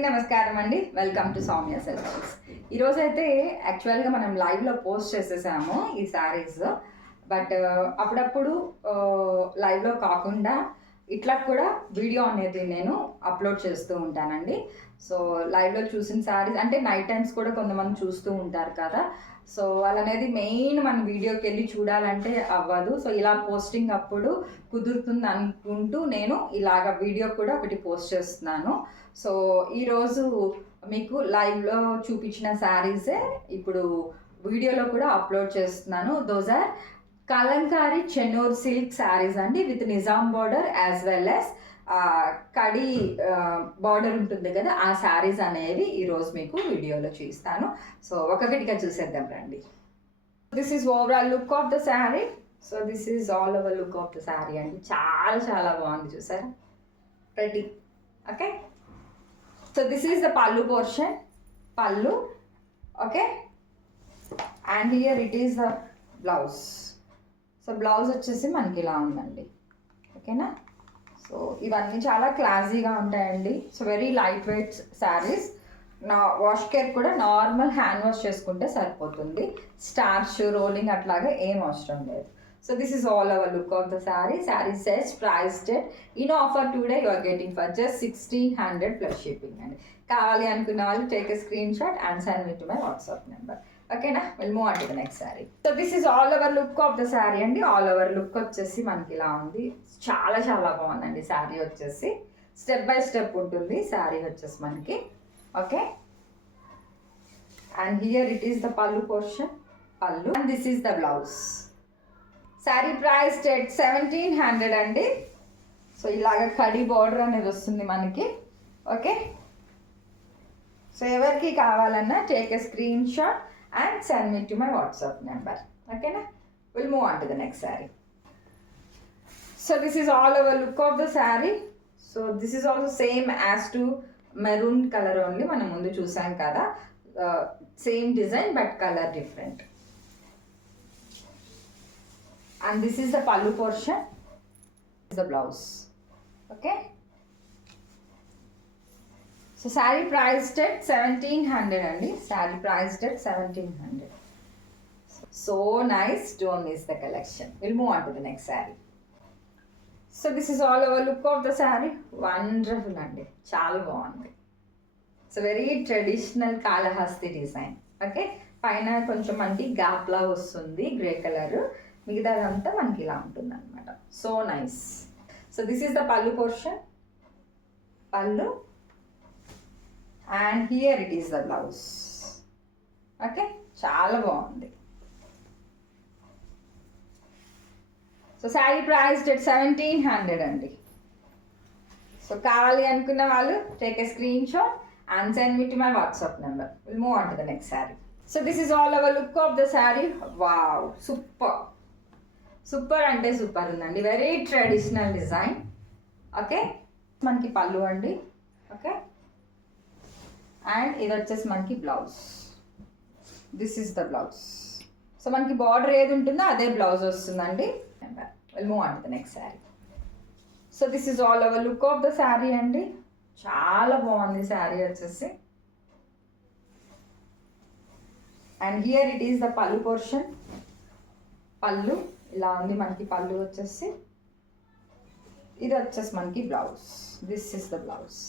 అందరికీ నమస్కారం అండి. వెల్కమ్ టు సౌమ్య సెలెక్షన్స్. ఈరోజు అయితే యాక్చువల్గా మనం లైవ్లో పోస్ట్ చేసేసాము ఈ శారీస్. బట్ అప్పుడప్పుడు లైవ్లో కాకుండా ఇట్లా కూడా వీడియో అనేది నేను అప్లోడ్ చేస్తూ ఉంటానండి. సో లైవ్లో చూసిన శారీస్ అంటే నైట్ టైమ్స్ కూడా కొంతమంది చూస్తూ ఉంటారు కదా. సో వాళ్ళనేది మెయిన్ మన వీడియోకి వెళ్ళి చూడాలంటే అవ్వదు. సో ఇలా పోస్టింగ్ అప్పుడు కుదురుతుంది అనుకుంటూ నేను ఇలాగ వీడియో కూడా ఒకటి పోస్ట్ చేస్తున్నాను. సో ఈరోజు మీకు లైవ్లో చూపించిన శారీసే ఇప్పుడు వీడియోలో కూడా అప్లోడ్ చేస్తున్నాను. Those are Kalamkari Chennur silk sarees అండి, with Nizam border as well as Kadi border ఉంటుంది కదా, ఆ శారీస్ అనేవి ఈరోజు మీకు వీడియోలో చూపిస్తాను. సో ఒకటిగా చూసేద్దాం రండి. This is overall look of the saree. So this is all over look of the saree అండి. చాలా చాలా బాగుంది, చూసారా, pretty. Okay, so this is the pallu పోర్షన్, పల్లు. Okay, and here it is the blouse. So blouse వచ్చేసి మనకి ఇలా ఉందండి. ఓకేనా, సో ఇవన్నీ చాలా క్లాసీగా ఉంటాయండి. So very light weight sarees. నా వాష్ కేర్ కూడా నార్మల్ హ్యాండ్ వాష్ చేసుకుంటే సరిపోతుంది. స్టార్చ్ రోలింగ్ అట్లాగా ఏం అవసరం లేదు. So this is all over look of the saree. Saree sets priced in offer today you are getting for just 1600 plus shipping అండి. కావాలి అనుకున్న వాళ్ళు take a screenshot and send me to my WhatsApp number. ఓకేనా, will move on to the next saree. So this is all over look of the saree అండి. All over look వచ్చేసి మనకి ఇలా ఉంది. చాలా చాలా బాగుందండి శారీ వచ్చేసి. స్టెప్ బై స్టెప్ ఉంటుంది శారీ వచ్చేసి మనకి. Okay, and here it is the pallu పోర్షన్, పల్లు, and this is the blouse. Sari ప్రైస్ 1700 అండి. సో ఇలాగ కడి బార్డర్ అనేది వస్తుంది మనకి. ఓకే, సో ఎవరికి కావాలన్నా take a screen shot and send me to my WhatsApp number. Okay na, we'll move on to the next saree. So this is all over look of the saree. So this is also same as to maroon color only, మనం ముందు చూసాం కదా, same design but color different. And this is the pallu portion, this is the blouse. Okay, so sari priced at 1700 అండి. Sari priced at 1700. So nice, don't miss the collection. Will move on to the next saree. So this is all over look of the saree. Wonderful అండి, చాలా బాగుంది. So very traditional Kalahasti design. Okay, పైన కొంచెం మనకి గ్యాప్లా వస్తుంది grey colour, మిగతాదంతా మనకి ఇలా ఉంటుంది అనమాట. So nice. So this is the pallu పోర్షన్, పల్లు, and here it is the blouse. Okay, చాలా బాగుంది. సో శారీ ప్రైస్ ఎట్ 1700 అండి. సో కావాలి అనుకున్న వాళ్ళు take a screenshot and send me to my WhatsApp number. Will move on to the next saree. So this is all over look of the sari. Wow, super super అంటే సూపర్ ఉందండి. Very traditional design. Okay, మనకి పళ్ళు అండి. Okay, and ఇది వచ్చేసి మనకి blouse. This is the blouse. So మనకి బార్డర్ ఏది ఉంటుందో అదే బ్లౌజ్ వస్తుందండి. Will move on to the next saree. So this is all over look of the saree అండి. చాలా బాగుంది శారీ వచ్చేసి. And here it is the pallu portion, pallu ఇలా ఉంది మనకి. పళ్ళు వచ్చేసి ఇది వచ్చేసి మనకి blouse. This is the blouse.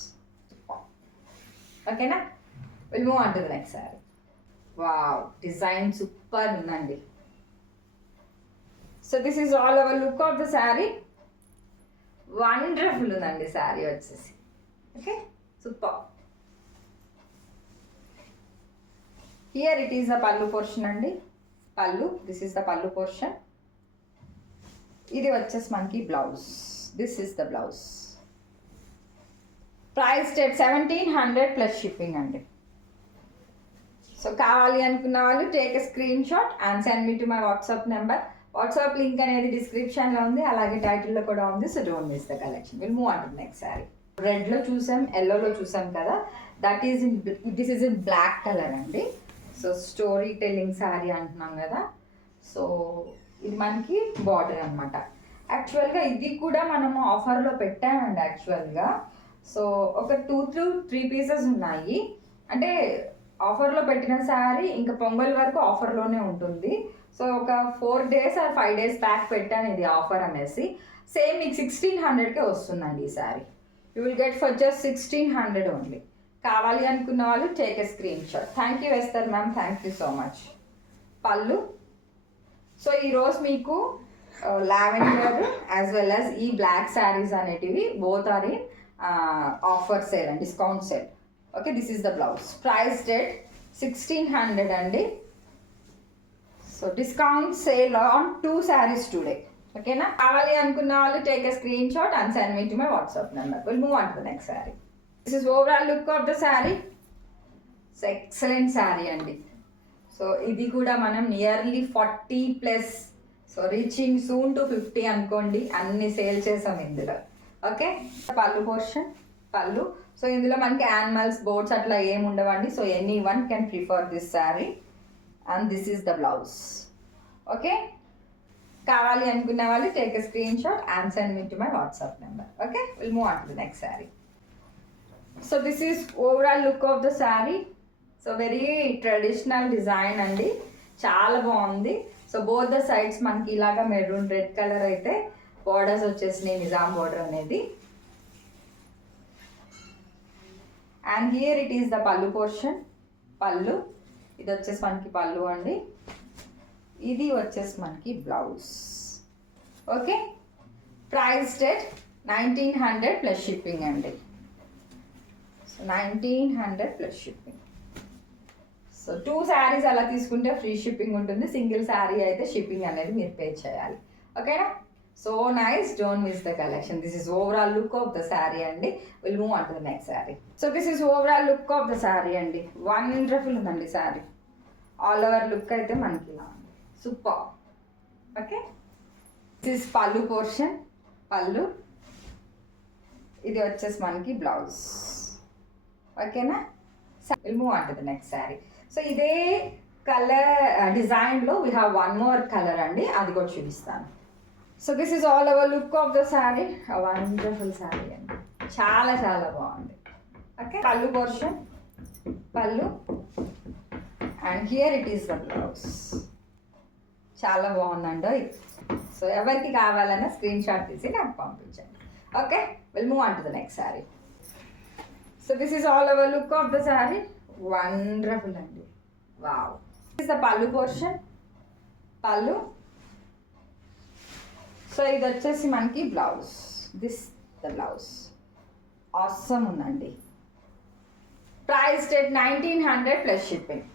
ఓకేనా, will move on to the next saree. Wow, design super ఉందండి. So this is all over look of the saree. Wonderful ఉందండి శారీ వచ్చేసి. Okay, super. Here it is the pallu portion అండి, pallu. This is the pallu portion. ఇది వచ్చేసి మనకి blouse. This is the blouse. Price at 1700 plus shipping అండి. So కావాలి అనుకున్న వాళ్ళు take a screenshot and send me to my WhatsApp number. WhatsApp link అనేది డిస్క్రిప్షన్లో ఉంది, అలాగే టైటిల్లో కూడా ఉంది. So don't miss the collection. Will move on to next saree. రెడ్లో చూసాం, ఎల్లోలో చూసాం కదా, that is in this is in black colour అండి. సో స్టోరీ టెల్లింగ్ శారీ అంటున్నాం కదా. సో ఇది మనకి బార్డర్ అనమాట. యాక్చువల్గా ఇది కూడా మనము ఆఫర్లో పెట్టామండి. యాక్చువల్గా సో ఒక 2 to 3 పీసెస్ ఉన్నాయి. అంటే ఆఫర్లో పెట్టిన శారీ ఇంకా పొంగల్ వరకు ఆఫర్లోనే ఉంటుంది. సో ఒక 4 days ఆర్ 5 days బ్యాక్ పెట్టాను ఇది ఆఫర్ అనేసి. సేమ్ మీకు 1600కే వస్తుందండి ఈ sari. You will get for just 1600 only. కావాలి అనుకున్న వాళ్ళు take a screenshot. Thank you Esther ma'am, thank you so much. పళ్ళు. సో ఈరోజు మీకు లావెండర్ యాజ్ వెల్ యాజ్ ఈ బ్లాక్ శారీస్ అనేటివి both are in offer sale and discount sale. Okay, this is the blouse. Price date 1600 అండి. So discount sale on 2 sarees today. ఓకేనా? కావాలి అనుకున్న వాళ్ళు take a screenshot and send me to my WhatsApp number. Will move on to the next sari. This is overall look of the saree. So excellent sari అండి. సో ఇది కూడా మనం నియర్లీ 40+, so reaching soon to 50 అనుకోండి. అన్ని సేల్ చేసాం ఇందులో. ఓకే, పళ్ళు పోర్షన్. పళ్ళు. సో ఇందులో మనకి యానిమల్స్, బోర్డ్స్ అట్లా ఏమి ఉండవండి. So any one can prefer this sari and this is the blouse. Okay, కావాలి అనుకున్న వాళ్ళు take a screenshot and send me to my WhatsApp number. Okay, will move on to the next saree. So this is overall look of the saree. So very traditional design అండి, చాలా బాగుంది. So both the sides మనకి ఇలాగా maroon red colour అయితే బార్డర్స్ వచ్చేసినాయి, నిజాం బార్డర్ అనేది. And here it is the pallu portion. Pallu. ఇది వచ్చేసి మనకి పళ్ళు అండి. ఇది వచ్చేసి మనకి blouse. Okay, priced at 1900 plus shipping అండి. So 1900 plus shipping. So 2 sarees అలా తీసుకుంటే ఫ్రీ షిప్పింగ్ ఉంటుంది. సింగిల్ శారీ అయితే షిప్పింగ్ అనేది మీరు పే చేయాలి. ఓకేనా? So nice, don't miss the collection. This is overall look of the saree అండి. Will move on to the next saree. So this is overall look of the saree అండి. వండర్ఫుల్ ఉందండి శారీ. ఆల్ ఓవర్ లుక్ అయితే మనకి ఇలా ఉంది, సూపర్. ఓకే, దిస్ ఇస్ పళ్ళు portion. Pallu. ఇది వచ్చేసి మనకి బ్లౌజ్. ఓకేనా? Will move on to the next saree. సో ఇదే కలర్ డిజైన్లో we have one more colour అండి, అది కూడా చూపిస్తాను. So this is all over look of the saree. వండర్ఫుల్ శారీ అండి, చాలా చాలా బాగుంది. ఓకే, పళ్ళు పోర్షన్. పళ్ళు. And here it is the blouse. చాలా బాగుందండి. సో ఎవరికి కావాలన్నా స్క్రీన్ షాట్ తీసి నాకు పంపించండి. Okay, will move on to the next saree. So this is all over look of the saree. Wonderful అండి, wow. This is the pallu portion. Pallu. So ఇది వచ్చేసి మనకి blouse. This the blouse. Awesome ఉందండి. Priced at 1900 plus shipping.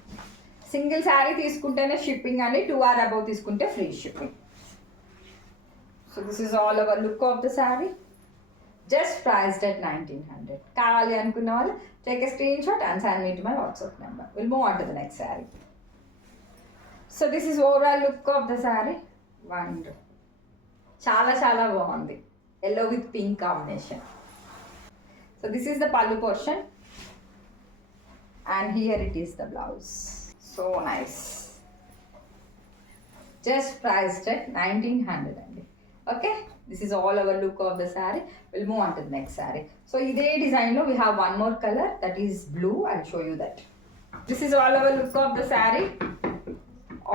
Single saree తీసుకుంటేనే shipping అండి, 2 or above తీసుకుంటే free shipping. So this is all over look of the saree. Just priced at 1900. కావాలి అనుకున్న వాళ్ళు take a screenshot and send me to my WhatsApp number. Will move on to the next saree. So this is overall look of the saree. Wonderful, చాలా చాలా బాగుంది. Yellow with pink combination. So this is the pallu portion and here it is the blouse. So nice. Just priced at 1900 అండి. Okay, this is all over look of the saree. Will move on to the next saree. సో ఇదే డిజైన్లో we have one more colour, that is blue. I show you that. This is all over look of the sari.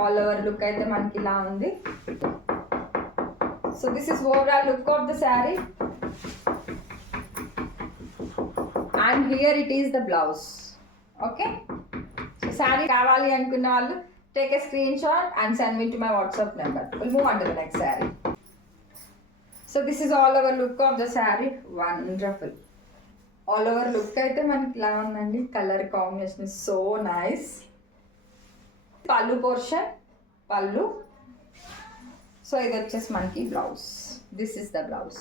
All over look అయితే మనకి ఇలా ఉంది. So this is overall look of the sari and here it is the blouse. Okay, so sari కావాలి అనుకున్న వాళ్ళు take a screenshot and send me to my WhatsApp number. Will move on to the next saree. So this is all over look of the saree. Wonderful. All over look అయితే మనకి ఇలా ఉందండి. Colour combination so nice. Pallu portion. Pallu. So ఇది వచ్చేసి మనకి blouse. This is the blouse.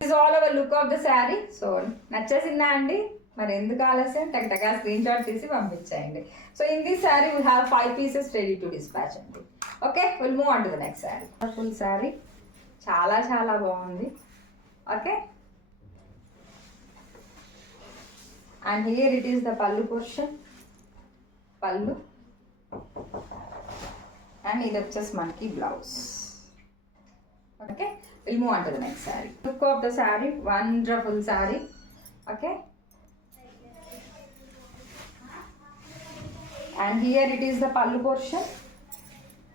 This is all over look of the saree. So నచ్చేసిందా అండి? మరి ఎందుకు ఆలస్యం, టక్టగా స్క్రీన్ షాట్ తీసి పంపించేయండి. So in this saree we have 5 pieces ready to dispatch అండి. Okay, will move on to the next sari. ఫుల్ శారీ చాలా చాలా బాగుంది. Okay, and here it is the pallu portion. పళ్ళు. అండ్ ఇది వచ్చేసి మనకి blouse. Okay, will move on to the next sari. Look of the saree. వండర్ఫుల్ sari, okay. And here it is the pallu portion,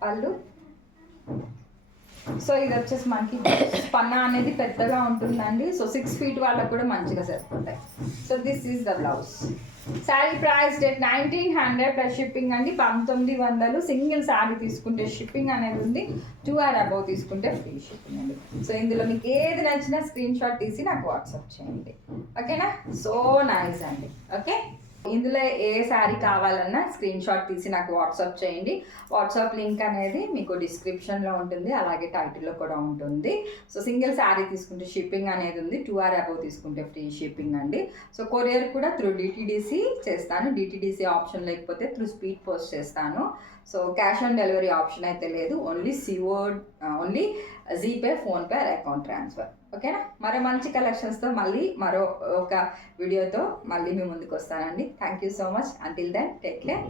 pallu. So ఇది వచ్చేసి మనకి పన్నా అనేది పెద్దగా ఉంటుందండి. సో 6 feet వాళ్ళకు కూడా మంచిగా సరిపోతాయి. So this is the blouse. Sari ప్రైస్ 1900 ప్లస్ షిప్పింగ్ అండి. 1900 సింగిల్ శారీ తీసుకుంటే షిప్పింగ్ అనేది ఉంది. 2 or above తీసుకుంటే ఫ్రీ షిప్పింగ్ అండి. సో ఇందులో మీకు ఏది నచ్చినా స్క్రీన్ షాట్ తీసి నాకు వాట్సాప్ చేయండి. ఓకేనా? సో నైస్ అండి. ఓకే, ఇందులో ఏ శారీ కావాలన్నా స్క్రీన్ షాట్ తీసి నాకు వాట్సాప్ చేయండి. వాట్సాప్ లింక్ అనేది మీకు డిస్క్రిప్షన్లో ఉంటుంది, అలాగే టైటిల్లో కూడా ఉంటుంది. సో సింగిల్ శారీ తీసుకుంటే షిప్పింగ్ అనేది ఉంది. 2 or above తీసుకుంటే ఫ్రీ షిప్పింగ్ అండి. సో కొరియర్ కూడా త్రూ డిటీడీసీ చేస్తాను. డిటీడీసీ ఆప్షన్ లేకపోతే త్రూ స్పీడ్ పోస్ట్ చేస్తాను. So cash on delivery option అయితే లేదు. Only only GPay, PhonePe, account transfer. ఓకేనా? మరో మంచి కలెక్షన్స్తో మళ్ళీ మరో ఒక వీడియోతో మళ్ళీ మీ ముందుకు వస్తానండి. Thank you so much. Until then take care.